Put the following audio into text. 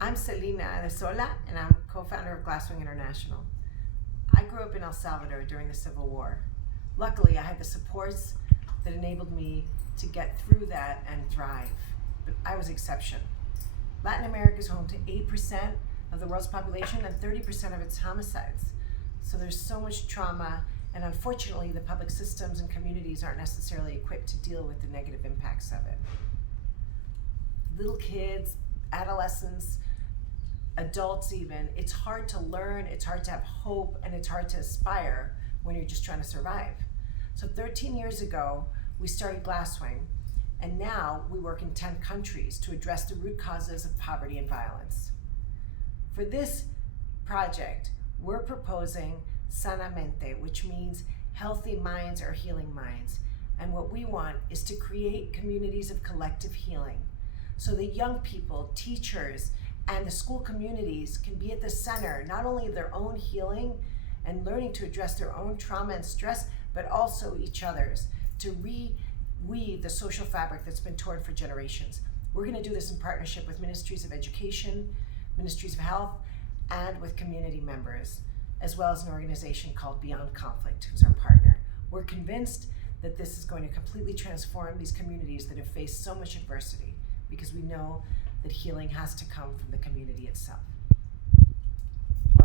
I'm Selena Adesola, and I'm co-founder of Glasswing International. I grew up in El Salvador during the Civil War. Luckily, I had the supports that enabled me to get through that and thrive, but I was exception. Latin America is home to 8% of the world's population and 30% of its homicides. So there's so much trauma, and unfortunately, the public systems and communities aren't necessarily equipped to deal with the negative impacts of it. Little kids, adolescents, adults even, it's hard to learn, it's hard to have hope, and it's hard to aspire when you're just trying to survive. So 13 years ago, we started Glasswing, and now we work in 10 countries to address the root causes of poverty and violence. For this project, we're proposing SanaMente, which means healthy minds are healing minds. And what we want is to create communities of collective healing so that young people, teachers, and the school communities can be at the center, not only of their own healing and learning to address their own trauma and stress, but also each other's, to reweave the social fabric that's been torn for generations. We're going to do this in partnership with ministries of education, ministries of health, and with community members, as well as an organization called Beyond Conflict, who's our partner. We're convinced that this is going to completely transform these communities that have faced so much adversity, because we know that healing has to come from the community itself.